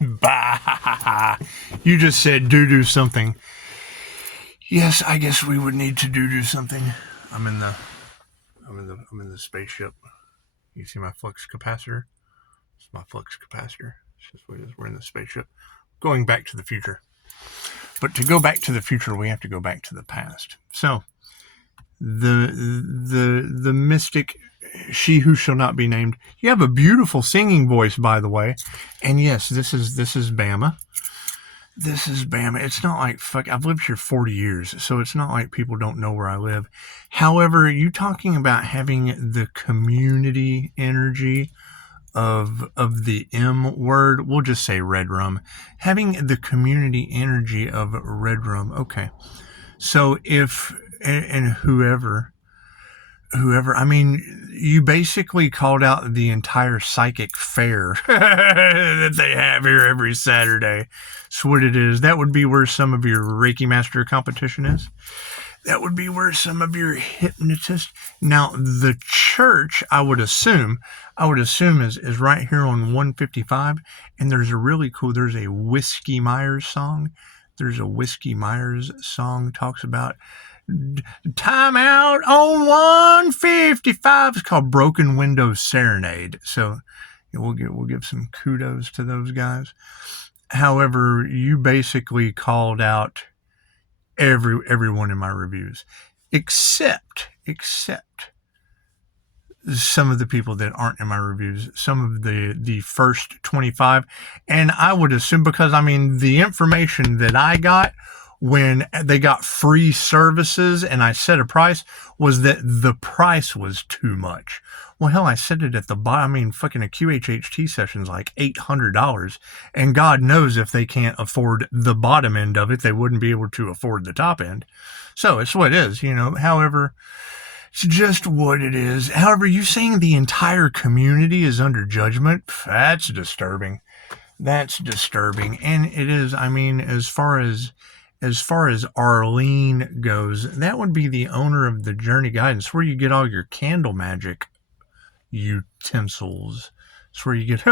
Bah! You just said do something. Yes, I guess we would need to do something. I'm in the spaceship. You see my flux capacitor? It's my flux capacitor. It's just what it is. We're in the spaceship. Going back to the future. But to go back to the future, we have to go back to the past. So, the mystic, she who shall not be named. You have a beautiful singing voice, by the way. And yes, this is Bama. This is Bama. It's not like, fuck, I've lived here 40 years, so it's not like people don't know where I live. However, you talking about having the community energy of the M word, we'll just say red rum. Having the community energy of red rum. Okay. So if, and whoever, I mean, you basically called out the entire psychic fair that they have here every Saturday. That's what it is. That would be where some of your Reiki Master competition is. That would be where some of your hypnotists. Now, the church, I would assume is right here on 155. And there's a Whiskey Myers song. There's a Whiskey Myers song talks about time out on 155. It's called Broken Window Serenade. So we'll give some kudos to those guys. However, you basically called out everyone in my reviews, except some of the people that aren't in my reviews, some of the first 25. And I would assume, because I mean, the information that I got when they got free services and I set a price was that the price was too much. Well, hell, I said it at the bottom. I mean, fucking a QHHT session's like $800. And God knows if they can't afford the bottom end of it, they wouldn't be able to afford the top end. So it's what it is, you know. However, it's just what it is. However, you saying the entire community is under judgment, that's disturbing. That's disturbing. And it is, I mean, as far as Arlene goes, that would be the owner of the Journey Guidance, where you get all your candle magic utensils. It's where you get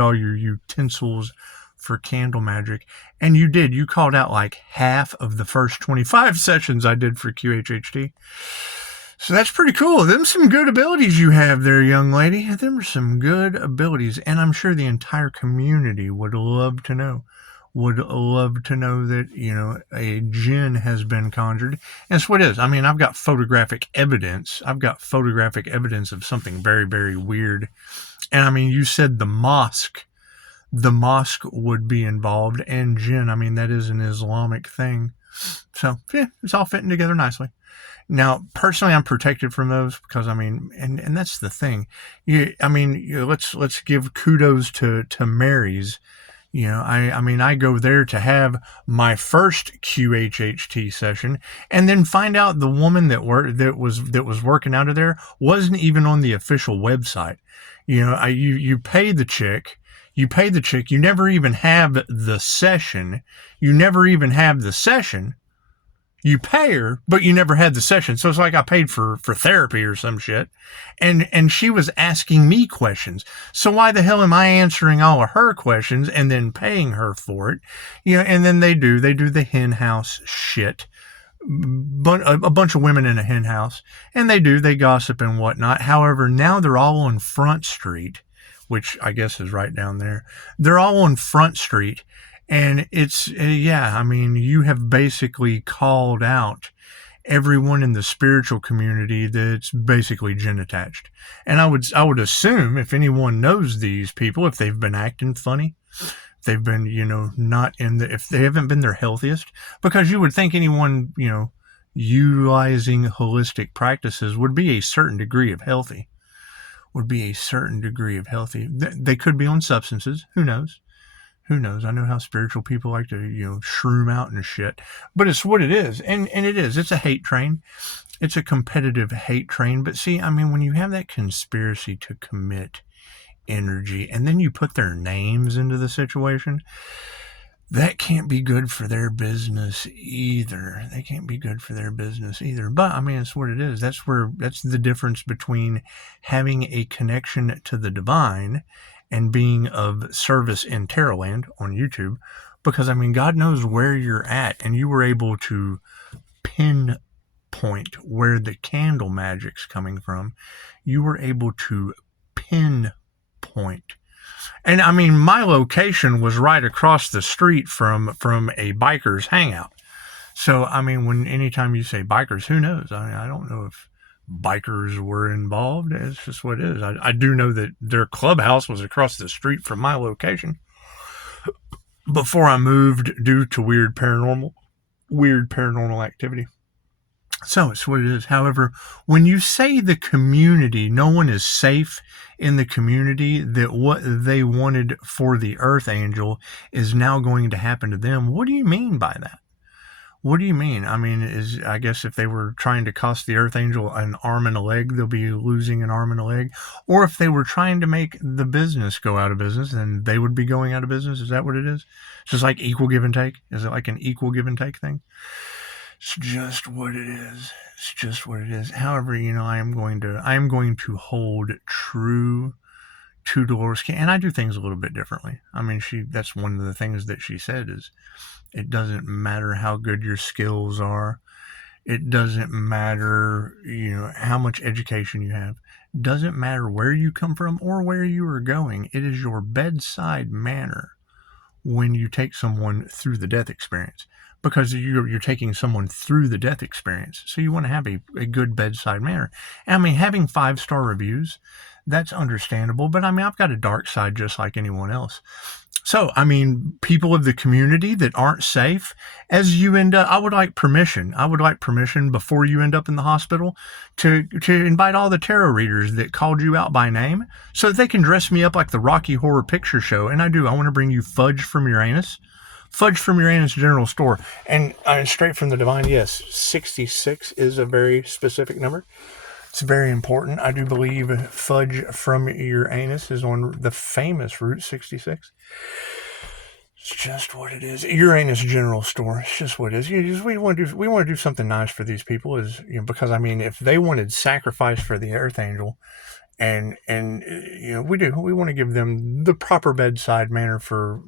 all your utensils for candle magic. And you called out like half of the first 25 sessions I did for QHHT. So that's pretty cool. Them some good abilities you have there, young lady. Them are some good abilities. And I'm sure the entire community would love to know that, you know, a jinn has been conjured. And that's what it is. I mean, I've got photographic evidence. Of something very, very weird. And I mean, you said the mosque would be involved, and jinn, I mean, that is an Islamic thing. So yeah, it's all fitting together nicely. Now, personally, I'm protected from those because, I mean, and that's the thing. Let's give kudos to Mary's. You know, I mean, I go there to have my first QHHT session, and then find out the woman that was working out of there wasn't even on the official website. You know, you pay the chick, you never even have the session. You pay her, but you never had the session. So it's like I paid for therapy or some shit. And she was asking me questions. So why the hell am I answering all of her questions and then paying her for it? You know, and then they do the hen house shit. But a bunch of women in a hen house. And they gossip and whatnot. However, now they're all on Front Street, which I guess is right down there. They're all on Front Street. And it's, I mean, you have basically called out everyone in the spiritual community that's basically jinn attached. And I would assume, if anyone knows these people, if they've been acting funny, if they've been, you know, if they haven't been their healthiest, because you would think anyone, you know, utilizing holistic practices would be a certain degree of healthy. They could be on substances. Who knows? I know how spiritual people like to, you know, shroom out and shit. But it's what it is. And it is. It's a hate train. It's a competitive hate train. But see, I mean, when you have that conspiracy to commit energy and then you put their names into the situation, that can't be good for their business either. But I mean, it's what it is. That's the difference between having a connection to the divine and being of service in Tarotland on YouTube, because I mean, God knows where you're at, and you were able to pinpoint where the candle magic's coming from. You were able to pinpoint. And I mean, my location was right across the street from a biker's hangout. So, I mean, anytime you say bikers, who knows? I don't know if bikers were involved. It's just what it is. I do know that their clubhouse was across the street from my location before I moved due to weird paranormal activity. So it's what it is. However, when you say the community, no one is safe in the community, that what they wanted for the Earth Angel is now going to happen to them, what do you mean by that? What do you mean? I mean, I guess if they were trying to cost the Earth Angel an arm and a leg, they'll be losing an arm and a leg. Or if they were trying to make the business go out of business, then they would be going out of business. Is that what it is? It's just like equal give and take? Is it like an equal give and take thing? It's just what it is. It's just what it is. However, I am going to hold true to Dolores King, and I do things a little bit differently. I mean, that's one of the things that she said is, it doesn't matter how good your skills are. It doesn't matter, how much education you have. It doesn't matter where you come from or where you are going. It is your bedside manner when you take someone through the death experience, because you're taking someone through the death experience. So you want to have a good bedside manner. And I mean, having 5-star reviews, that's understandable. But I mean, I've got a dark side just like anyone else. So, I mean, people of the community that aren't safe, as you end up, I would like permission before you end up in the hospital to invite all the tarot readers that called you out by name so that they can dress me up like the Rocky Horror Picture Show. And I want to bring you Fudge from Uranus. Fudge from Uranus General Store. And straight from the Divine, yes, 66 is a very specific number. It's very important. I do believe Fudge from Uranus is on the famous Route 66. It's just what it is. Uranus General Store. It's just what it is. We want to do something nice for these people, because I mean, if they wanted sacrifice for the Earth Angel, and we want to give them the proper bedside manner for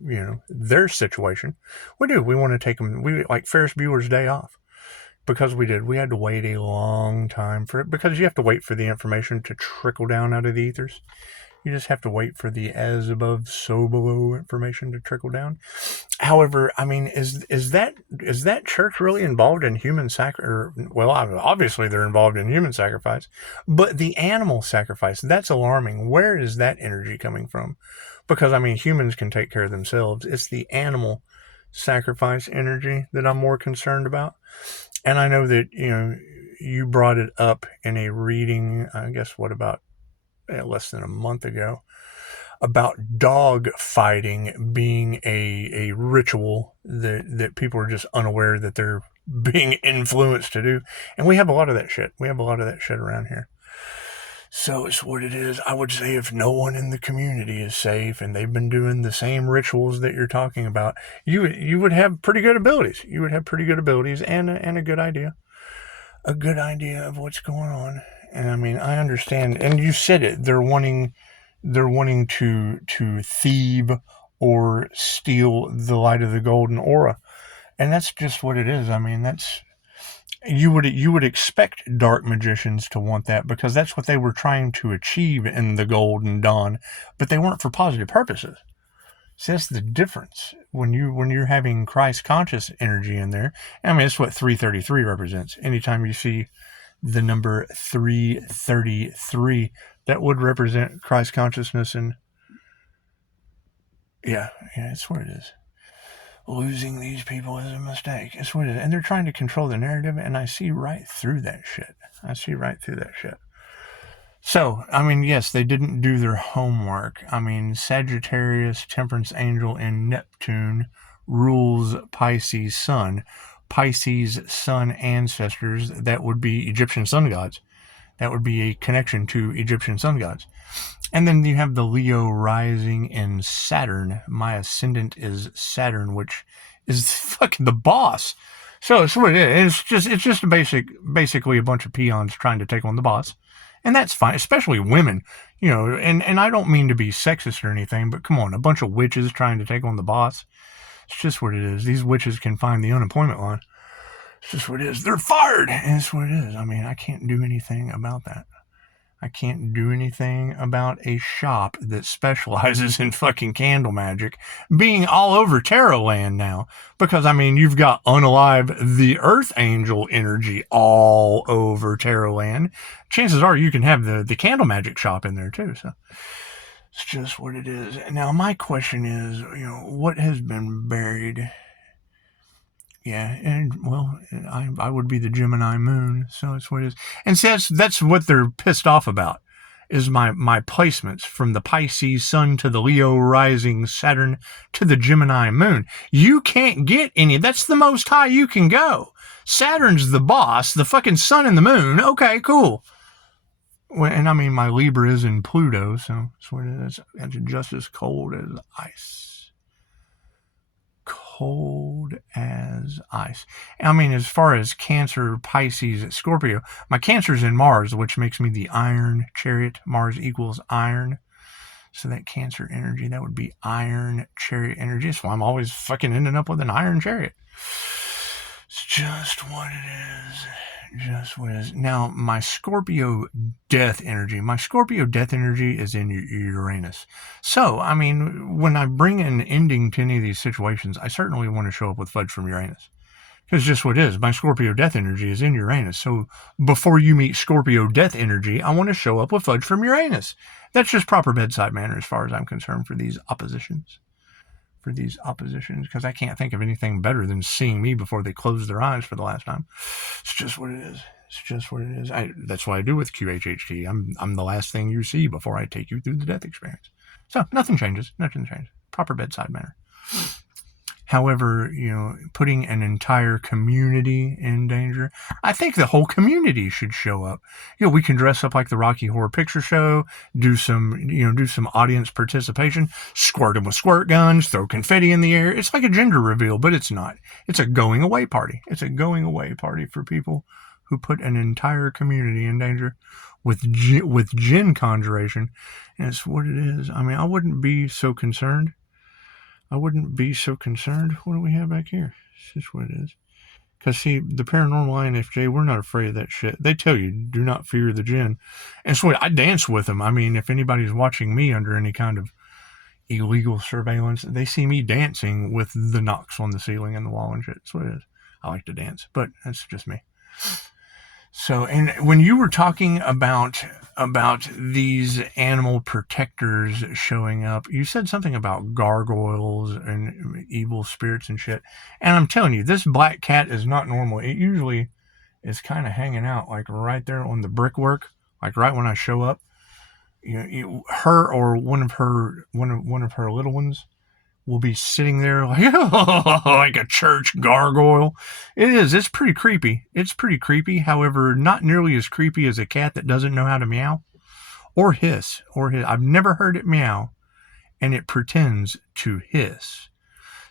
their situation. We want to take them. Like Ferris Bueller's Day Off. Because we had to wait a long time for it, because you have to wait for the information to trickle down out of the ethers. You just have to wait for the as above, so below information to trickle down. However, I mean, is that church really involved in human sacrifice? Well, obviously they're involved in human sacrifice, but the animal sacrifice, that's alarming. Where is that energy coming from? Because I mean, humans can take care of themselves. It's the animal sacrifice energy that I'm more concerned about. And I know that, you brought it up in a reading, I guess, about less than a month ago, about dog fighting being a ritual that people are just unaware that they're being influenced to do. And we have a lot of that shit. Around here. So it's what it is. I would say if no one in the community is safe and they've been doing the same rituals that you're talking about, you would have pretty good abilities. You would have pretty good abilities and a good idea. A good idea of what's going on. And I mean, I understand. And you said it. They're wanting to thieve or steal the light of the golden aura. And that's just what it is. I mean, you would expect dark magicians to want that, because that's what they were trying to achieve in the Golden Dawn, but they weren't for positive purposes. See, that's the difference when you're having Christ conscious energy in there. I mean, it's what 333 represents. Anytime you see the number 333, that would represent Christ consciousness, and yeah, it's what it is. Losing these people is a mistake. It's what it is. And they're trying to control the narrative, and I see right through that shit. So, I mean, yes, they didn't do their homework. I mean, Sagittarius, Temperance Angel, and Neptune rules Pisces Sun. Pisces Sun ancestors, that would be Egyptian sun gods. That would be a connection to Egyptian sun gods. And then you have the Leo rising in Saturn. My ascendant is Saturn, which is fucking the boss. So it's what it is. It's just basically a bunch of peons trying to take on the boss. And that's fine, especially women, you know, and I don't mean to be sexist or anything, but come on, a bunch of witches trying to take on the boss. It's just what it is. These witches can find the unemployment line. It's just what it is. They're fired. And it's what it is. I mean, I can't do anything about that. I can't do anything about a shop that specializes in fucking candle magic being all over Tarot Land now. Because, I mean, you've got Unalive the Earth Angel energy all over Tarot Land. Chances are you can have the candle magic shop in there too. So it's just what it is. Now, my question is, you know, what has been buried? Yeah, and well, I would be the Gemini moon, so that's what it is. And see, that's what they're pissed off about, is my placements from the Pisces sun to the Leo rising Saturn to the Gemini moon. You can't get any. That's the most high you can go. Saturn's the boss, the fucking sun and the moon. Okay, cool. Well, and I mean, my Libra is in Pluto, so that's what it is. It's just as cold as ice. Cold as ice. I mean, as far as Cancer, Pisces, Scorpio, my Cancer's in Mars, which makes me the iron chariot. Mars equals iron. So that Cancer energy, that would be iron chariot energy. So I'm always fucking ending up with an iron chariot. It's just what it is. Just what it is. Now, my Scorpio death energy. My Scorpio death energy is in Uranus. So, I mean, when I bring an ending to any of these situations, I certainly want to show up with fudge from Uranus. Because just what it is. My Scorpio death energy is in Uranus. So, before you meet Scorpio death energy, I want to show up with fudge from Uranus. That's just proper bedside manner as far as I'm concerned for these oppositions. Because I can't think of anything better than seeing me before they close their eyes for the last time. It's just what it is. It's just what it is. That's what I do with QHHT. I'm the last thing you see before I take you through the death experience. So nothing changes. Nothing changes. Proper bedside manner. However, you know, putting an entire community in danger, I think the whole community should show up. You know, we can dress up like the Rocky Horror Picture Show, do some audience participation, squirt them with squirt guns, throw confetti in the air. It's like a gender reveal, but it's not. It's a going away party. It's a going away party for people who put an entire community in danger with JINN conjuration. And it's what it is. I mean, I wouldn't be so concerned. What do we have back here? It's just what it is. Because, see, the paranormal INFJ, we're not afraid of that shit. They tell you, do not fear the JINN. And so I dance with them. I mean, if anybody's watching me under any kind of illegal surveillance, they see me dancing with the knocks on the ceiling and the wall and shit. That's what it is. I like to dance, but that's just me. So, and when you were talking about these animal protectors showing up, you said something about gargoyles and evil spirits and shit. And I'm telling you, this black cat is not normal. It usually is kind of hanging out like right there on the brickwork, like right when I show up. You know, her or one of her little ones will be sitting there like, like a church gargoyle. It's pretty creepy. However, not nearly as creepy as a cat that doesn't know how to meow or hiss. I've never heard it meow, and it pretends to hiss.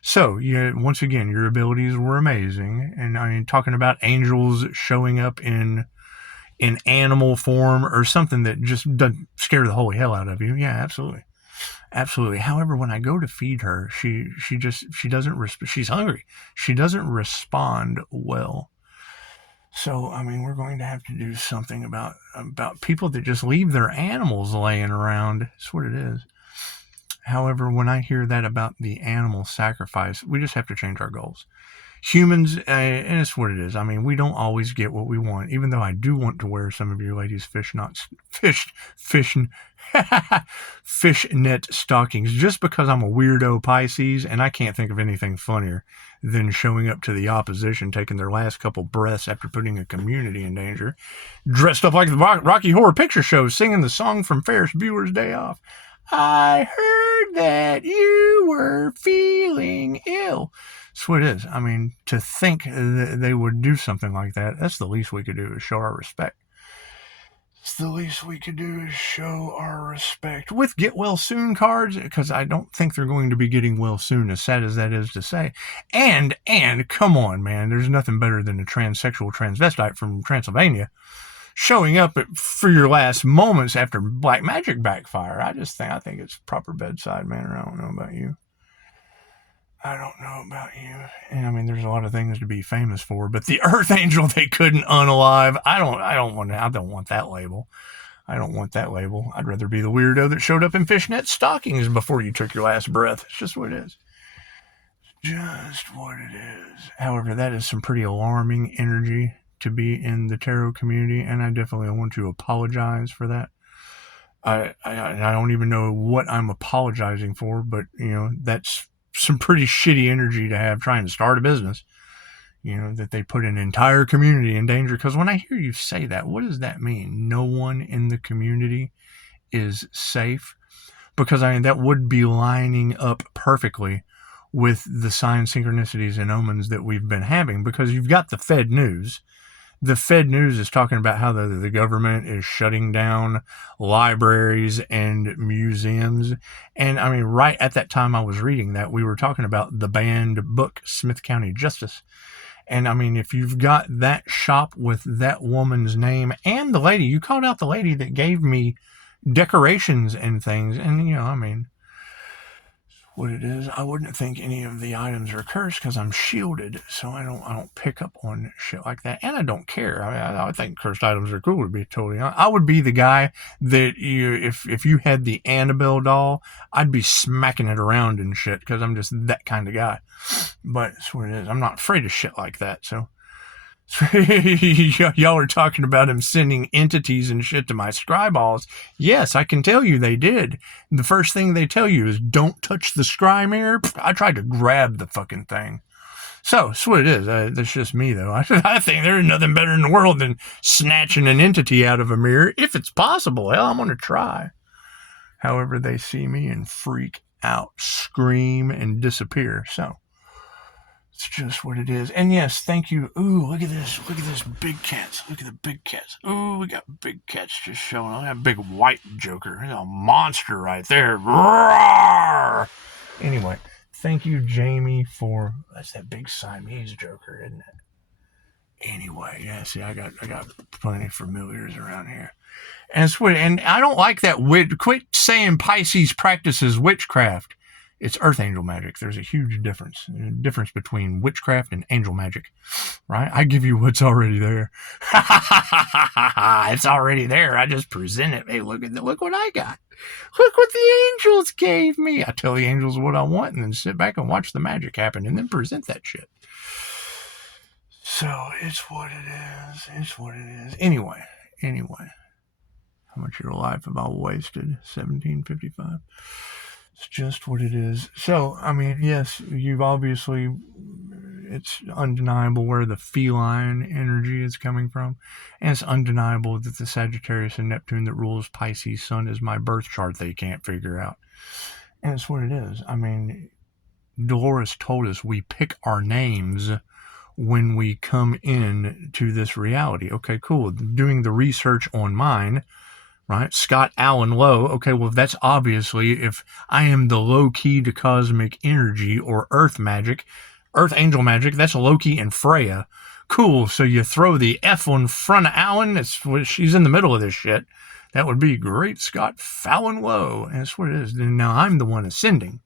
So, once again, your abilities were amazing. And I mean, talking about angels showing up in animal form or something that just doesn't scare the holy hell out of you. Yeah, absolutely. Absolutely. However, when I go to feed her, she doesn't, she's hungry. She doesn't respond well. So, I mean, we're going to have to do something about people that just leave their animals laying around. That's what it is. However, when I hear that about the animal sacrifice, we just have to change our goals. Humans, and it's what it is. I mean, we don't always get what we want, even though I do want to wear some of you ladies' fishnet stockings, just because I'm a weirdo Pisces, and I can't think of anything funnier than showing up to the opposition, taking their last couple breaths after putting a community in danger, dressed up like the Rocky Horror Picture Show, singing the song from Ferris Bueller's Day Off. I heard that you were feeling ill. That's what it is. I mean, to think that they would do something like that, that's the least we could do is show our respect. It's the least we could do is show our respect with get well soon cards, because I don't think they're going to be getting well soon, as sad as that is to say. And come on, man, there's nothing better than a transsexual transvestite from Transylvania showing up for your last moments after black magic backfire. I think it's proper bedside manner. I don't know about you. I don't know about you. And I mean, there's a lot of things to be famous for, but the Earth Angel they couldn't unalive. I don't want that label. I don't want that label. I'd rather be the weirdo that showed up in fishnet stockings before you took your last breath. It's just what it is. Just what it is. However, that is some pretty alarming energy to be in the tarot community, and I definitely want to apologize for that. I don't even know what I'm apologizing for, but that's some pretty shitty energy to have trying to start a business, that they put an entire community in danger. Because when I hear you say that, what does that mean? No one in the community is safe? Because that would be lining up perfectly with the sign synchronicities and omens that we've been having, because you've got the Fed News. The Fed News is talking about how the government is shutting down libraries and museums. And I mean, right at that time I was reading that, we were talking about the banned book, Smith County Justice. And I mean, if you've got that shop with that woman's name and the lady, you called out the lady that gave me decorations and things. And, I mean, what it is, I wouldn't think any of the items are cursed because I'm shielded, so I don't pick up on shit like that, and I don't care. I mean, I think cursed items are cool, to be totally honest. I would be the guy that if you had the Annabelle doll, I'd be smacking it around and shit because I'm just that kind of guy. But it's what it is. I'm not afraid of shit like that, so. Y'all are talking about him sending entities and shit to my scry balls. Yes, I can tell you they did. The first thing they tell you is don't touch the scry mirror. I tried to grab the fucking thing. So, that's what it is. That's just me, though. I think there's nothing better in the world than snatching an entity out of a mirror. If it's possible, hell, I'm going to try. However, they see me and freak out, scream, and disappear. So. It's just what it is. And yes, thank you. Ooh, look at this. Look at this big cats. Look at the big cats. Ooh, we got big cats just showing up. That big white joker. There's a monster right there. Roar! Anyway, thank you, Jamie, for... That's that big Siamese joker, isn't it? Anyway, yeah, see, I got plenty of familiars around here. And I don't like that. Quit saying Pisces practices witchcraft. It's Earth Angel magic. There's a huge difference between witchcraft and angel magic, right? I give you what's already there. It's already there. I just present it. Hey, look what I got. Look what the angels gave me. I tell the angels what I want and then sit back and watch the magic happen and then present that shit. So it's what it is. It's what it is. Anyway. How much of your life have I wasted? 1755. It's just what it is. So, I mean, yes, you've obviously, it's undeniable where the feline energy is coming from. And it's undeniable that the Sagittarius and Neptune that rules Pisces sun is my birth chart they can't figure out. And it's what it is. I mean, Dolores told us we pick our names when we come in to this reality. Okay, cool. Doing the research on mine, right? Scott Allen Lowe. Okay, well, that's obviously if I am the low key to cosmic energy or earth angel magic, that's Loki and Freya. Cool. So you throw the F on front of Allen. She's in the middle of this shit. That would be great Scott Fallon Lowe. And that's what it is. And now I'm the one ascending,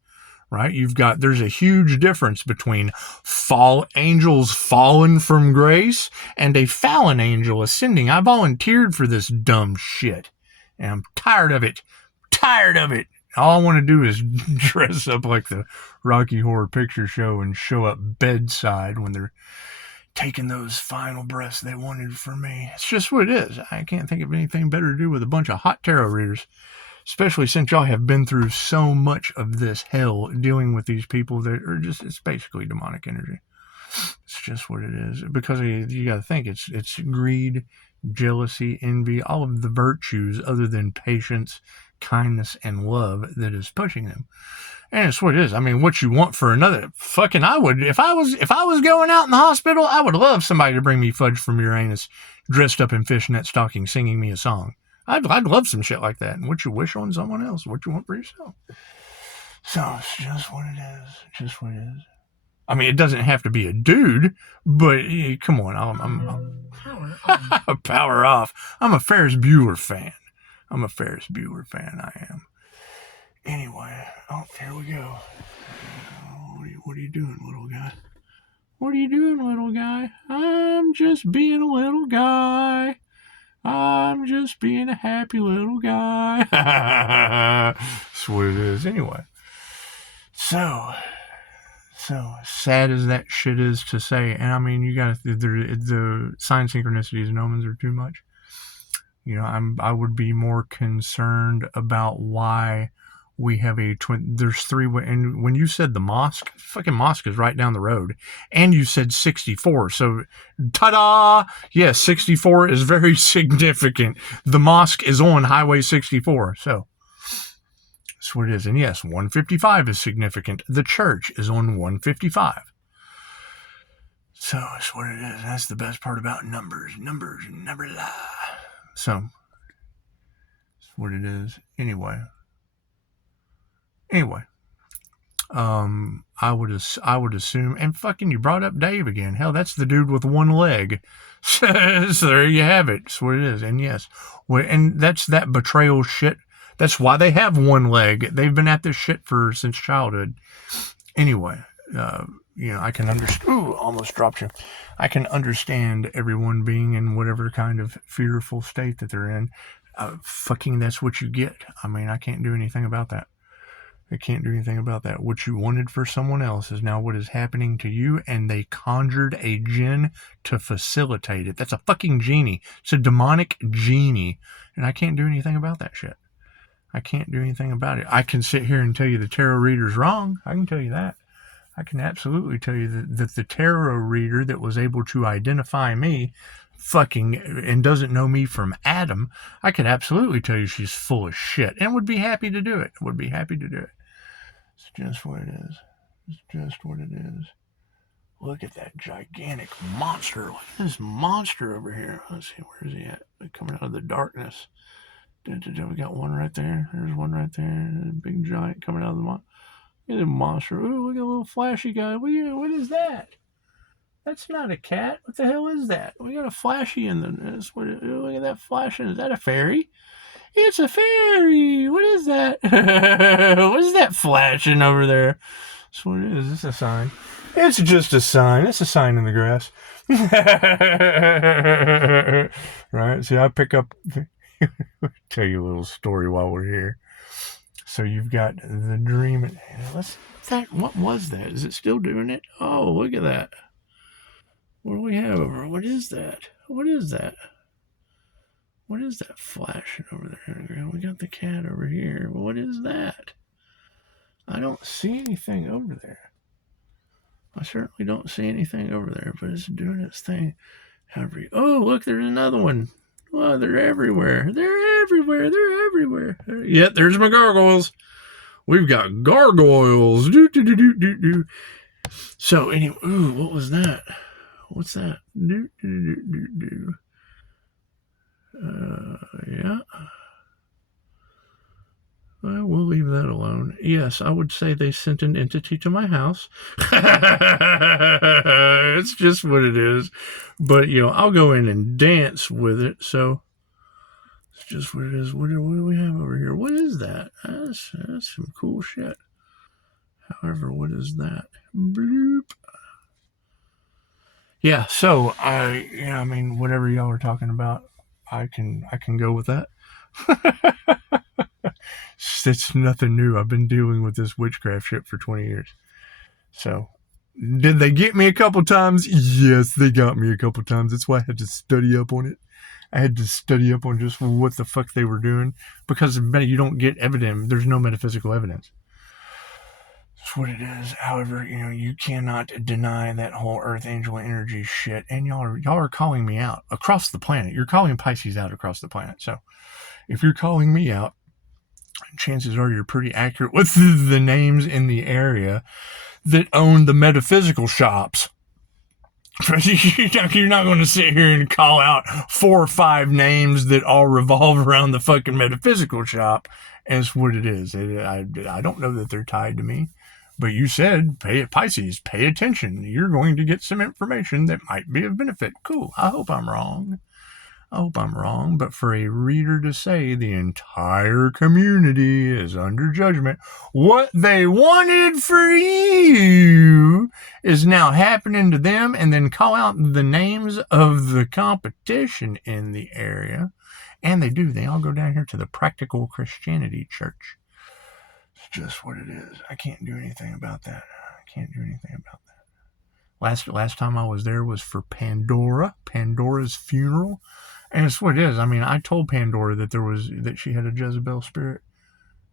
right? There's a huge difference between angels fallen from grace and a fallen angel ascending. I volunteered for this dumb shit. And I'm tired of it. All I want to do is dress up like the Rocky Horror Picture Show and show up bedside when they're taking those final breaths they wanted from me. It's just what it is. I can't think of anything better to do with a bunch of hot tarot readers, especially since y'all have been through so much of this hell dealing with these people that are just, it's basically demonic energy. It's just what it is. Because you got to think, it's greed, jealousy, envy, all of the virtues other than patience, kindness, and love that is pushing them. And it's what it is. I mean, what you want for another, fucking I would, if I was going out in the hospital, I would love somebody to bring me fudge from Uranus dressed up in fishnet stockings singing me a song. I'd love some shit like that. And what you wish on someone else, what you want for yourself. So it's just what it is. I mean, it doesn't have to be a dude, but come on, I'm power off. I'm a Ferris Bueller fan. I am. Anyway, oh, there we go. What are you doing, little guy? What are you doing, little guy? I'm just being a little guy. I'm just being a happy little guy. That's what it is. Anyway. So sad as that shit is to say, and I mean, you got the sign synchronicities and omens are too much. You know, I would be more concerned about why we have a twin. There's three, and when you said the mosque, fucking mosque is right down the road, and you said 64. So, ta-da! Yes, 64 is very significant. The mosque is on Highway 64. So. That's what it is. And yes, 155 is significant. The church is on 155. So that's what it is. That's the best part about numbers. Numbers never lie. So that's what it is. Anyway. I would assume, and fucking you brought up Dave again. Hell, that's the dude with one leg. So there you have it. That's what it is. And yes, and that's that betrayal shit. That's why they have one leg. They've been at this shit since childhood. Anyway, you know, I can understand. Ooh, almost dropped you. I can understand everyone being in whatever kind of fearful state that they're in. Fucking, that's what you get. I mean, I can't do anything about that. What you wanted for someone else is now what is happening to you, and they conjured a jinn to facilitate it. That's a fucking genie. It's a demonic genie, and I can't do anything about that shit. I can't do anything about it. I can sit here and tell you the tarot reader's wrong. I can tell you that. I can absolutely tell you that the tarot reader that was able to identify me fucking and doesn't know me from Adam, I could absolutely tell you she's full of shit and would be happy to do it. It's just what it is. Look at that gigantic monster. Look at this monster over here. Let's see, where is he at? Coming out of the darkness. We got one right there. There's one right there. Big giant coming out of the monster. Look at the monster. Ooh, look at a little flashy guy. What is that? That's not a cat. What the hell is that? We got a flashy in the. Look at that flashing. Is that a fairy? It's a fairy. What is that? What is that flashing over there? That's what it is. Is this a sign? It's just a sign. It's a sign in the grass. Right? See, I pick up. Tell you a little story while we're here. So you've got the dream. What was that? Is it still doing it? Oh, look at that. What do we have over? What is that? What is that flashing over there? We got the cat over here. What is that? I don't see anything over there. I certainly don't see anything over there, but it's doing its thing. Oh, look, there's another one. Well, they're everywhere. Yeah, there's my gargoyles. We've got gargoyles. So, anyway, ooh, what was that? What's that? Yeah. We'll leave that alone. Yes, I would say they sent an entity to my house. It's just what it is. But, you know, I'll go in and dance with it. So, it's just what it is. What do we have over here? What is that? That's some cool shit. However, what is that? Bloop. Yeah, so, I mean, whatever y'all are talking about, I can go with that. It's nothing new. I've been dealing with this witchcraft shit for 20 years. So, did they get me a couple times? Yes, they got me a couple times. That's why I had to study up on it. I had to study up on just what the fuck they were doing. Because you don't get evidence. There's no metaphysical evidence. That's what it is. However, you know, you cannot deny that whole Earth Angel energy shit. And y'all are calling me out across the planet. You're calling Pisces out across the planet. So, if you're calling me out, chances are you're pretty accurate with the names in the area that own the metaphysical shops. You're not going to sit here and call out 4 or 5 names that all revolve around the fucking metaphysical shop. And it's what it is. I don't know that they're tied to me, But you said, Pisces, pay attention. You're going to get some information that might be of benefit. Cool. I hope I'm wrong. But for a reader to say the entire community is under judgment, what they wanted for you is now happening to them, and then call out the names of the competition in the area. And they do. They all go down here to the Practical Christianity Church. It's just what it is. I can't do anything about that. Last time I was there was for Pandora's funeral. And it's what it is. I mean, I told Pandora that she had a Jezebel spirit,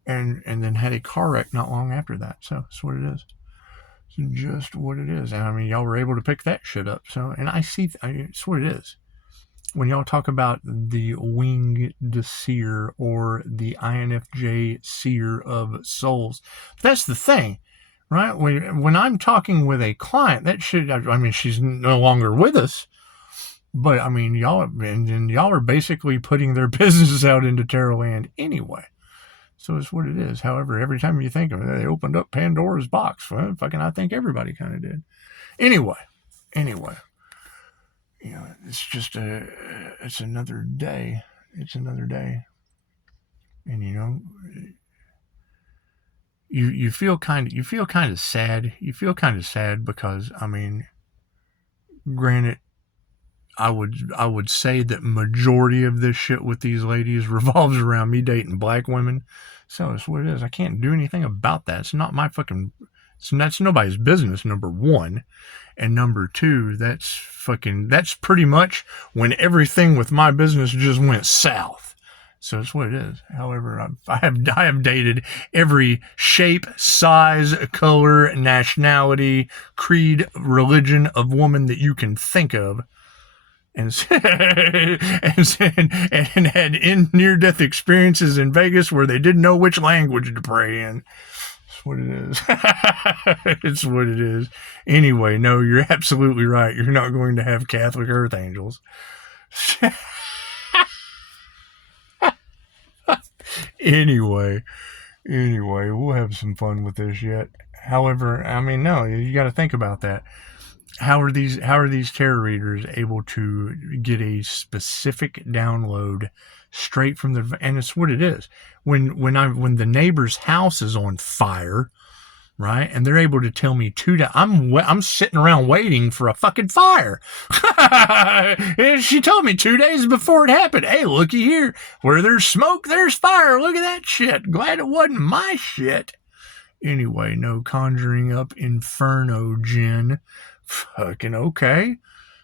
and then had a car wreck not long after that. So it's what it is. It's just what it is. And I mean, y'all were able to pick that shit up. So, and it's what it is. When y'all talk about the winged seer or the INFJ seer of souls, that's the thing, right? When I'm talking with a client, she's no longer with us. But I mean, y'all are basically putting their business out into tarot land anyway. So it's what it is. However, every time you think of it, they opened up Pandora's box. Well, I think everybody kind of did. Anyway, it's just it's another day. And you feel kind of sad. You feel kind of sad because, I mean, granted, I would say that majority of this shit with these ladies revolves around me dating black women. So it's what it is. I can't do anything about that. It's not my fucking... that's nobody's business, number one. And number two, that's pretty much when everything with my business just went south. So it's what it is. However, I have dated every shape, size, color, nationality, creed, religion of woman that you can think of. And had near-death experiences in Vegas where they didn't know which language to pray in. That's what it is. It's what it is. Anyway, no, you're absolutely right. You're not going to have Catholic earth angels. Anyway, we'll have some fun with this yet. However, I mean, no, you got to think about that. How are these tarot readers able to get a specific download straight from and it's what it is. When the neighbor's house is on fire, right? And they're able to tell me I'm sitting around waiting for a fucking fire. And she told me 2 days before it happened, hey, looky here, where there's smoke, there's fire. Look at that shit. Glad it wasn't my shit. Anyway, no conjuring up inferno, JINN. Fucking okay.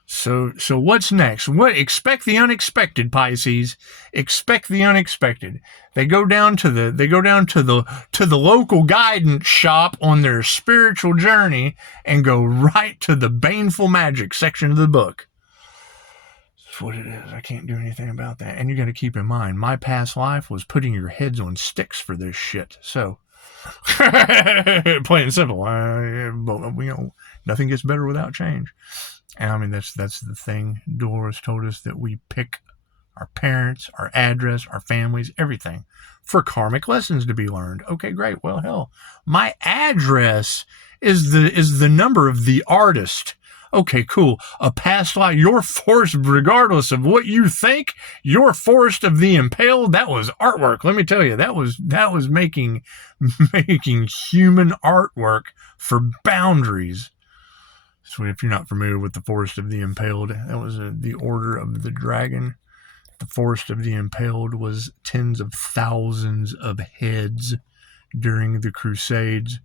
So what's next? Expect the unexpected, Pisces. Expect the unexpected. They go down to the local guidance shop on their spiritual journey and go right to the baneful magic section of the book. That's what it is. I can't do anything about that. And you got to keep in mind, my past life was putting your heads on sticks for this shit. So plain and simple. Nothing gets better without change. And I mean, that's the thing. Dolores told us that we pick our parents, our address, our families, everything for karmic lessons to be learned. Okay, great. Well, hell, my address is the number of the artist. Okay, cool. A past life, your forest, regardless of what you think, your forest of the impaled, that was artwork. Let me tell you, that was making human artwork for boundaries. So if you're not familiar with the Forest of the Impaled, that was the Order of the Dragon. The Forest of the Impaled was tens of thousands of heads during the Crusades.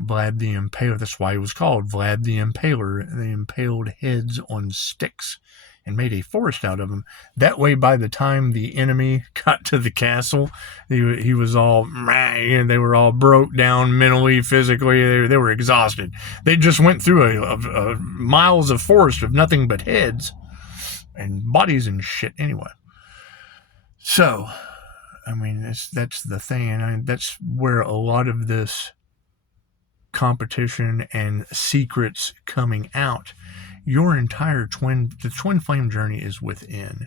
Vlad the Impaler, that's why it was called Vlad the Impaler. They impaled heads on sticks and made a forest out of them. That way, by the time the enemy got to the castle, he was all, they were all broke down mentally, physically. They were exhausted. They just went through a miles of forest of nothing but heads and bodies and shit anyway. So, I mean, that's the thing. And that's where a lot of this competition and secrets coming out. Your entire the twin flame journey is within.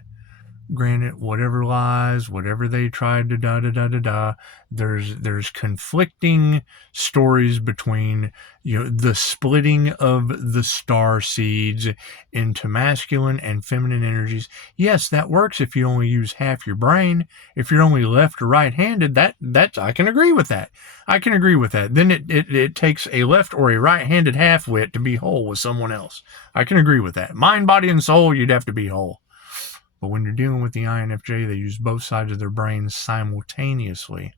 Granted, whatever lies, whatever they tried to da. There's conflicting stories between, the splitting of the star seeds into masculine and feminine energies. Yes, that works if you only use half your brain. If you're only left or right-handed, that's I can agree with that. I can agree with that. Then it takes a left or a right-handed half-wit to be whole with someone else. I can agree with that. Mind, body, and soul, you'd have to be whole. But when you're dealing with the INFJ, they use both sides of their brains simultaneously,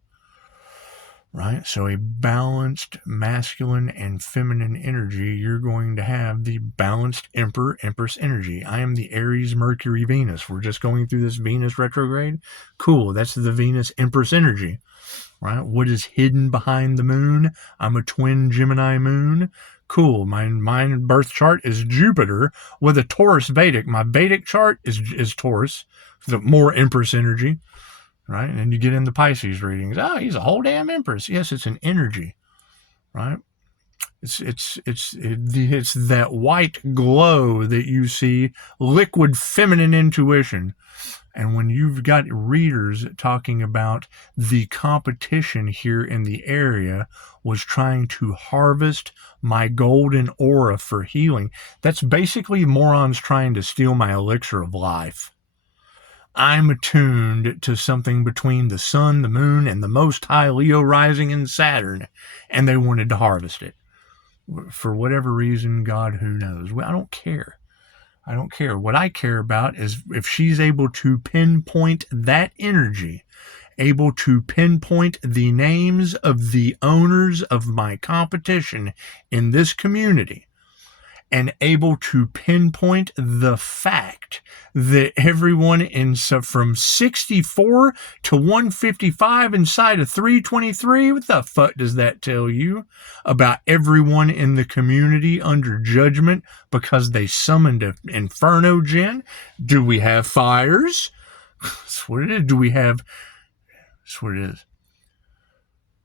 right? So a balanced masculine and feminine energy, you're going to have the balanced Emperor, Empress energy. I am the Aries, Mercury, Venus. We're just going through this Venus retrograde. Cool, that's the Venus Empress energy, right? What is hidden behind the moon? I'm a twin Gemini moon. Cool. My birth chart is Jupiter with a Taurus Vedic. My Vedic chart is Taurus, the more Empress energy, right? And then you get into Pisces readings. Oh, he's a whole damn Empress. Yes, it's an energy, right? It's that white glow that you see, liquid feminine intuition. And when you've got readers talking about the competition here in the area was trying to harvest my golden aura for healing, that's basically morons trying to steal my elixir of life. I'm attuned to something between the sun, the moon, and the most high Leo rising in Saturn, and they wanted to harvest it. For whatever reason, God, who knows? Well, I don't care. I don't care. What I care about is if she's able to pinpoint that energy, able to pinpoint the names of the owners of my competition in this community, and able to pinpoint the fact that everyone from 64 to 155 inside of 323, what the fuck does that tell you about everyone in the community under judgment because they summoned an Inferno Jinn? Do we have fires? That's what it is. That's what it is.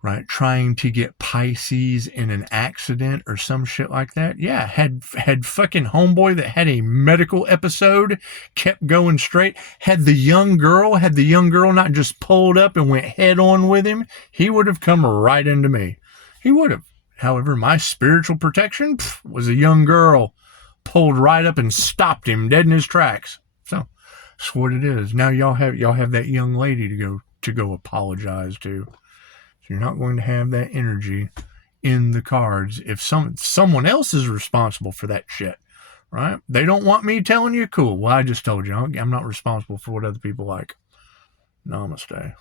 Right, trying to get Pisces in an accident or some shit like that. Yeah, had fucking homeboy that had a medical episode, kept going straight. Had the young girl not just pulled up and went head on with him, he would have come right into me. He would have. However, my spiritual protection was a young girl, pulled right up and stopped him dead in his tracks. So that's what it is. Now y'all have that young lady to go apologize to. You're not going to have that energy in the cards if someone else is responsible for that shit, right? They don't want me telling you, cool. Well, I just told you, I'm not responsible for what other people like. Namaste.